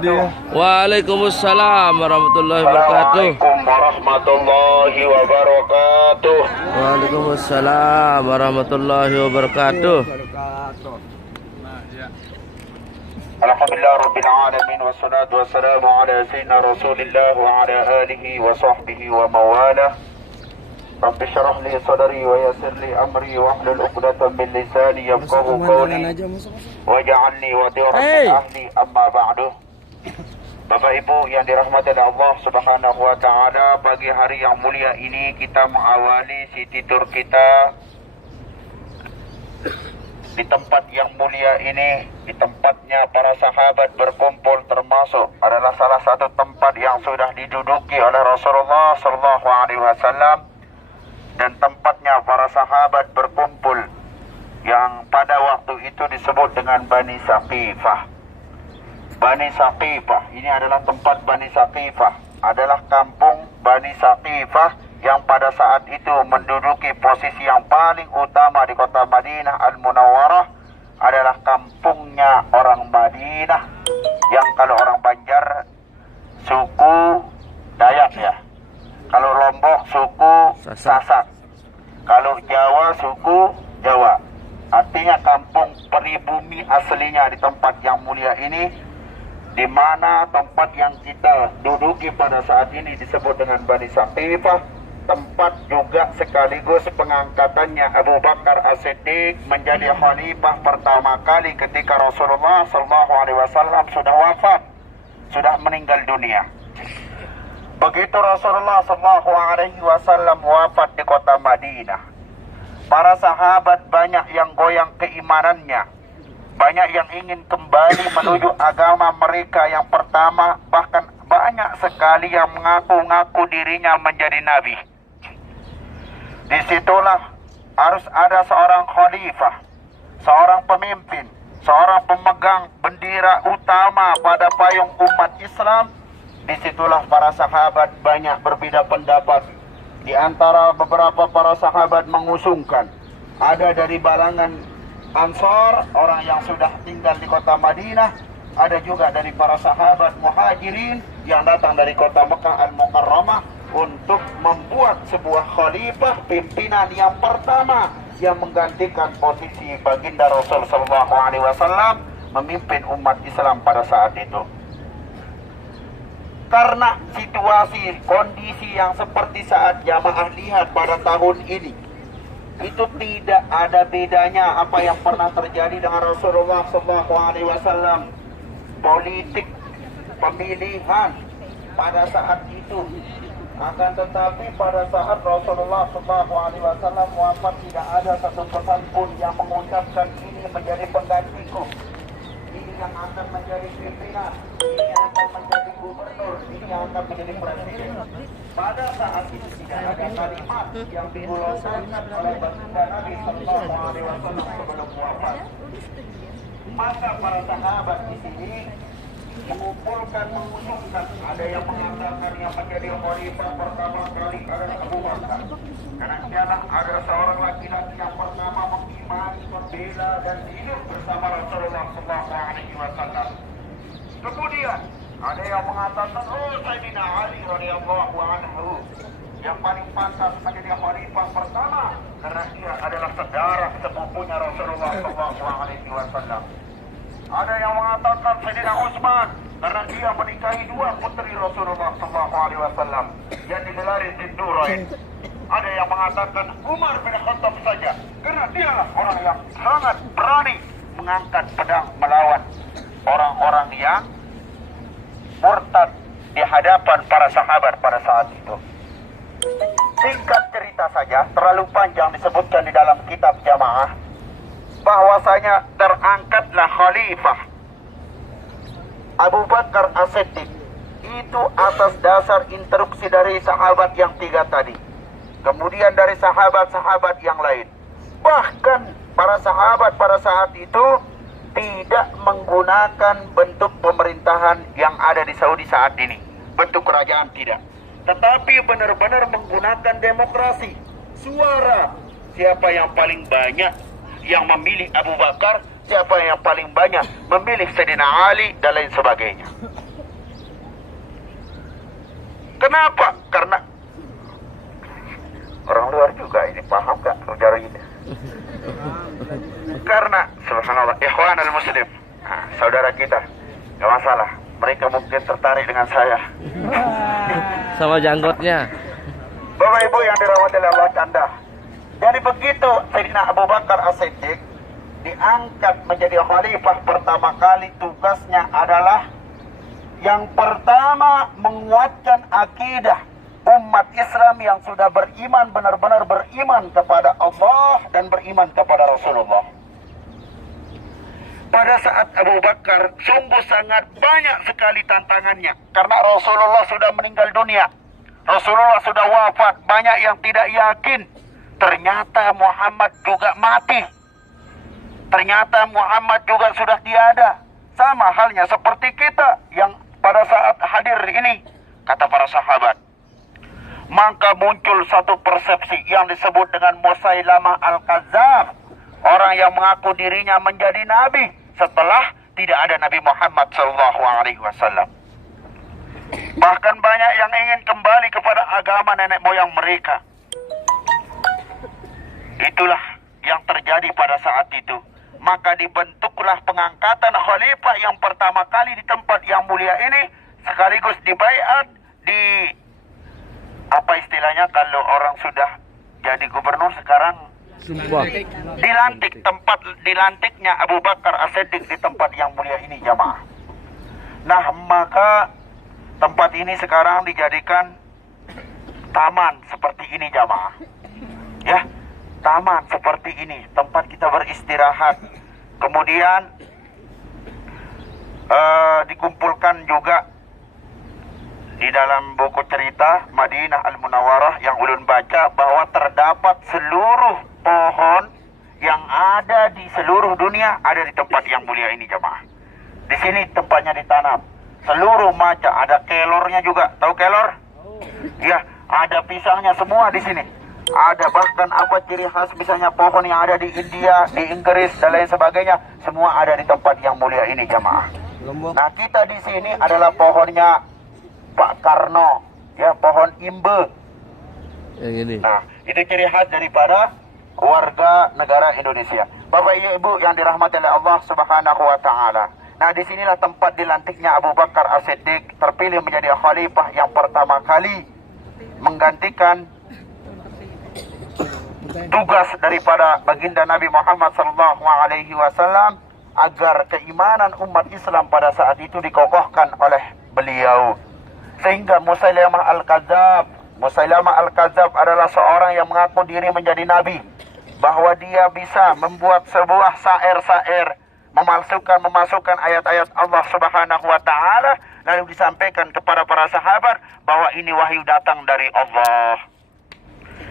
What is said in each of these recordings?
Waalaikumsalam warahmatullahi wabarakatuh. Assalamualaikum warahmatullahi wabarakatuh. Waalaikumsalam warahmatullahi wabarakatuh. Alhamdulillah rabbil alamin wassalatu wassalamu ala sayyidina Rasulillah wa ala alihi wa sahbihi wa mawalah. Rabbi syrah li sadri wa yassir li amri wa hlul 'uqdatam min lisani yafqahu qawli waj'alni wadiran min ahli amma ba'du. Bapak Ibu yang dirahmati oleh Allah Subhanahu wa taala, pagi hari yang mulia ini kita mengawali city tour kita di tempat yang mulia ini, di tempatnya para sahabat berkumpul, termasuk adalah salah satu tempat yang sudah diduduki oleh Rasulullah sallallahu alaihi wasallam dan tempatnya para sahabat berkumpul yang pada waktu itu disebut dengan Bani Saqifah. Bani Saqifah ini adalah tempat Bani Saqifah, adalah kampung Bani Saqifah yang pada saat itu menduduki posisi yang paling utama di kota Madinah Al-Munawwarah, adalah kampungnya orang Madinah yang kalau orang Banjar suku Dayak ya, kalau Lombok suku Sasak, kalau Jawa suku Jawa. Artinya kampung pribumi aslinya di tempat yang mulia ini, di mana tempat yang kita duduki pada saat ini disebut dengan Bani Saqifah, tempat juga sekaligus pengangkatannya Abu Bakar As-Siddiq menjadi khalifah pertama kali ketika Rasulullah SAW sudah wafat, sudah meninggal dunia. Begitu Rasulullah SAW wafat di kota Madinah, para sahabat banyak yang goyang keimanannya, banyak yang ingin kembali menuju agama mereka yang pertama, bahkan banyak sekali yang mengaku-ngaku dirinya menjadi nabi. Disitulah harus ada seorang khalifah, seorang pemimpin, seorang pemegang bendera utama pada payung umat Islam. Disitulah para sahabat banyak berbeda pendapat. Di antara beberapa para sahabat mengusungkan, ada dari balangan Ansar, orang yang sudah tinggal di kota Madinah, ada juga dari para sahabat Muhajirin yang datang dari kota Mekah Al-Mukarramah untuk membuat sebuah khalifah, pimpinan yang pertama yang menggantikan posisi baginda Rasul sallallahu alaihi wasallam memimpin umat Islam pada saat itu. Karena situasi, kondisi yang seperti saat jamaah lihat pada tahun ini, itu tidak ada bedanya apa yang pernah terjadi dengan Rasulullah SAW. Politik pemilihan pada saat itu, akan tetapi pada saat Rasulullah SAW wafat, tidak ada satu pesan pun yang mengucapkan ini menjadi penggantiku, ini yang akan menjadi pimpinan, ini yang akan menjadi gubernur, ini yang akan menjadi presiden. Pada saat itu tidak ada kalimat yang dilontarkan oleh baginda Nabi sallallahu alaihi wasallam sebelum wafat. Maka para sahabat di sini mengumpulkan, mengusungkan, ada yang mengatakan yang menjadi khalifah pertama kali adalah Abu Bakar, karena dialah ada seorang laki-laki yang pertama mengimani, membela dan hidup bersama Rasulullah sallallahu alaihi wasallam. Kemudian ada yang mengatakan, Sayyidina Ali radhiyallahu anhu yang paling pantas menjadi khalifah pertama karena dia adalah saudara sepupunya Rasulullah sallallahu alaihi wasallam. Ada yang mengatakan Sayyidina Utsman karena dia menikahi dua putri Rasulullah sallallahu alaihi wasallam yang digelari Zinnurain. Ada yang mengatakan Umar bin Khattab saja karena dialah orang yang sangat berani mengangkat pedang melawan orang-orang yang murtad di hadapan para sahabat pada saat itu. Singkat cerita saja, terlalu panjang disebutkan di dalam kitab Jamaah, bahwasanya terangkatlah khalifah Abu Bakar As-Siddiq itu atas dasar instruksi dari sahabat yang tiga tadi, kemudian dari sahabat-sahabat yang lain. Bahkan para sahabat pada saat itu tidak menggunakan bentuk pemerintahan yang ada di Saudi saat ini, bentuk kerajaan tidak, tetapi benar-benar menggunakan demokrasi. Suara siapa yang paling banyak yang memilih Abu Bakar, siapa yang paling banyak memilih Sayyidina Ali dan lain sebagainya. Kenapa? Karena orang luar juga ini paham gak ujar ini? Karena subhanallah, ikhwan al-muslim, saudara kita, gak masalah. Mereka mungkin tertarik dengan saya. Sama janggotnya. Bapak Ibu yang dirahmati oleh Allah Canda. Jadi begitu Sayyidina Abu Bakar As-Siddiq diangkat menjadi khalifah pertama kali, tugasnya adalah yang pertama menguatkan akidah umat Islam yang sudah beriman, benar-benar beriman kepada Allah dan beriman kepada Rasulullah. Pada saat Abu Bakar sungguh sangat banyak sekali tantangannya, karena Rasulullah sudah meninggal dunia, Rasulullah sudah wafat. Banyak yang tidak yakin ternyata Muhammad juga mati, ternyata Muhammad juga sudah tiada. Sama halnya seperti kita yang pada saat hadir ini, kata para sahabat. Maka muncul satu persepsi yang disebut dengan Musailamah Al-Kadzdzab, orang yang mengaku dirinya menjadi nabi setelah tidak ada Nabi Muhammad SAW. Bahkan banyak yang ingin kembali kepada agama nenek moyang mereka. Itulah yang terjadi pada saat itu. Maka dibentuklah pengangkatan khalifah yang pertama kali di tempat yang mulia ini, sekaligus dibaiat di apa istilahnya kalau orang sudah jadi gubernur sekarang, Sumpah. dilantiknya Abu Bakar As-Siddiq di tempat yang mulia ini, jamaah. Nah, maka tempat ini sekarang dijadikan taman seperti ini, jamaah. Ya, taman seperti ini, tempat kita beristirahat. Kemudian dikumpulkan juga di dalam buku cerita Madinah Al-Munawwarah yang ulun baca, bahwa terdapat seluruh pohon yang ada di seluruh dunia ada di tempat yang mulia ini, jemaah. Di sini tempatnya ditanam seluruh macam, ada kelornya juga. Tahu kelor? Ya, ada pisangnya semua di sini. Ada bahkan apa ciri khas misalnya pohon yang ada di India, di Inggris dan lain sebagainya, semua ada di tempat yang mulia ini, jemaah. Nah, kita di sini adalah pohonnya Pak Karno, ya, pohon imbe. Yang ini. Nah, itu ciri khas daripada warga negara Indonesia. Bapak Ibu yang dirahmati oleh Allah Subhanahu wa taala. Nah, disinilah tempat dilantiknya Abu Bakar As-Siddiq terpilih menjadi khalifah yang pertama kali, menggantikan tugas daripada baginda Nabi Muhammad SAW agar keimanan umat Islam pada saat itu dikokohkan oleh beliau. Sehingga Musailamah Al-Kadzdzab adalah seorang yang mengaku diri menjadi nabi, bahwa dia bisa membuat sebuah syair-syair, memasukkan ayat-ayat Allah Subhanahu wa taala, lalu disampaikan kepada para sahabat bahwa ini wahyu datang dari Allah.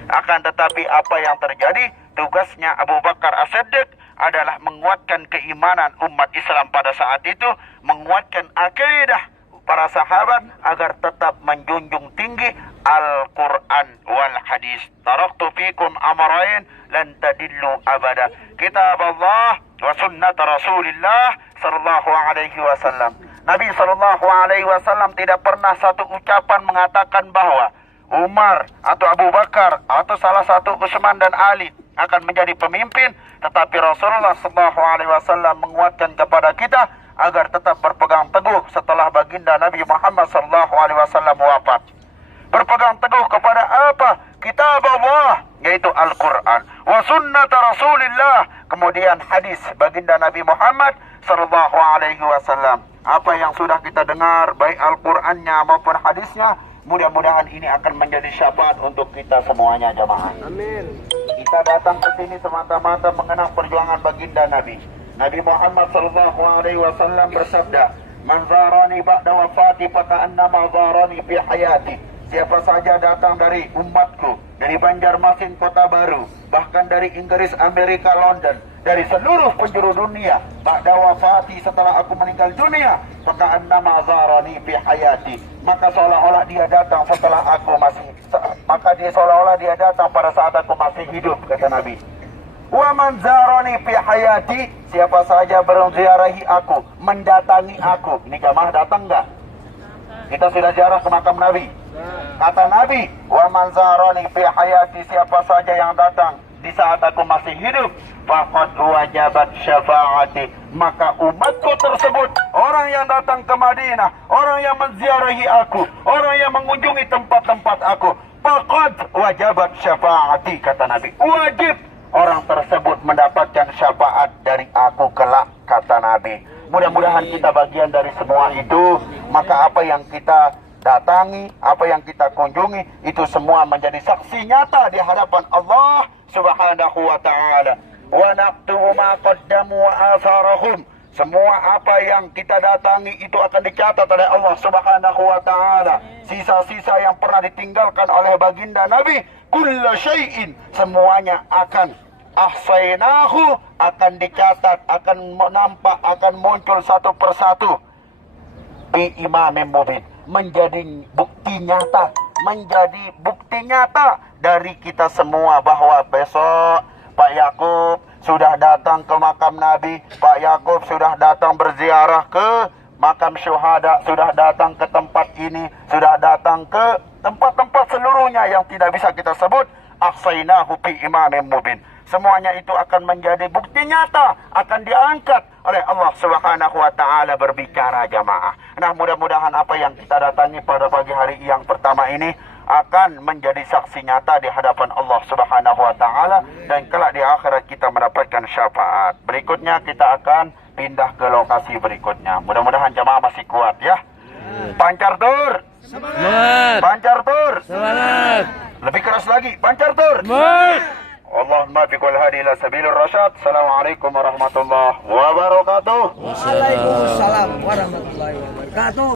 Akan tetapi apa yang terjadi, tugasnya Abu Bakar As-Siddiq adalah menguatkan keimanan umat Islam pada saat itu, menguatkan akidah para sahabat agar tetap menjunjung tinggi Al-Quran wal Hadis. Taraktu fikum amrayn lan tadillu abada, kitab Allah wa sunnat Rasulillah sallallahu alaihi wasallam. Nabi sallallahu alaihi wasallam tidak pernah satu ucapan mengatakan bahwa Umar atau Abu Bakar atau salah satu Utsman dan Ali akan menjadi pemimpin, tetapi Rasulullah sallallahu alaihi wasallam menguatkan kepada kita agar tetap berpegang teguh setelah baginda Nabi Muhammad sallallahu alaihi wasallam wafat. Berpegang teguh kepada apa? Kitab Allah, yaitu Al-Quran, wa sunnat Rasulillah, kemudian hadis baginda Nabi Muhammad sallallahu alaihi wasallam. Apa yang sudah kita dengar, baik Al-Qurannya maupun hadisnya, mudah-mudahan ini akan menjadi syafaat untuk kita semuanya, jamaah. Amin. Kita datang ke sini semata-mata mengenang perjuangan baginda Nabi. Nabi Muhammad sallallahu alaihi wasallam bersabda, "Man zarani ba'da wafati faka'annama zarani fi hayati." Siapa saja datang dari umatku, dari Banjarmasin Kota Baru, bahkan dari Inggris, Amerika, London, dari seluruh penjuru dunia, ba'da wafati, setelah aku meninggal dunia, faka'annama zarani fi hayati, maka seolah-olah dia datang setelah aku seolah-olah dia datang pada saat aku masih hidup, kata Nabi. Wa man zarani fi hayati, siapa saja berziarahi aku, mendatangi aku. Ini jamaah datang enggak? Kita sudah ziarah ke makam Nabi. Kata Nabi, wa man zarani fi hayati, siapa saja yang datang di saat aku masih hidup, faqad wajabat syafaati, maka umatku tersebut, orang yang datang ke Madinah, orang yang menziarahi aku, orang yang mengunjungi tempat-tempat aku, faqad wajabat syafaati, kata Nabi, wajib orang tersebut mendapatkan syafaat dari aku kelak, kata Nabi. Mudah-mudahan kita bagian dari semua itu. Maka apa yang kita datangi, apa yang kita kunjungi, itu semua menjadi saksi nyata di hadapan Allah Subhanahu wa ta'ala. Wa naqtubu ma qaddamu wa atharahum. Semua apa yang kita datangi itu akan dicatat oleh Allah Subhanahu wa ta'ala. Sisa-sisa yang pernah ditinggalkan oleh baginda Nabi, kulla syai'in, semuanya akan ahsainahu, akan dicatat, akan nampak, akan muncul satu persatu. Bi imamin mubin, menjadi bukti nyata, menjadi bukti nyata dari kita semua bahwa besok Pak Yakub sudah datang ke makam Nabi, Pak Yakub sudah datang berziarah ke makam syuhada, sudah datang ke tempat ini, sudah datang ke tempat-tempat seluruhnya yang tidak bisa kita sebut. Ahsainahu fi imamin mubin. Semuanya itu akan menjadi bukti nyata, akan diangkat oleh Allah Subhanahu wa ta'ala berbicara jamaah. Nah, mudah-mudahan apa yang kita datangi pada pagi hari yang pertama ini akan menjadi saksi nyata di hadapan Allah Subhanahu wa ta'ala, dan kelak di akhirat kita mendapatkan syafaat. Berikutnya kita akan pindah ke lokasi berikutnya. Mudah-mudahan jamaah masih kuat ya. Pancar tur. Semangat. Pancar tur. Semangat. Lebih keras lagi. Pancar tur. Semangat. Allahumma biqul hadi ila sabilur rasyad. Assalamualaikum warahmatullahi wabarakatuh. Waalaikumsalam warahmatullahi wabarakatuh.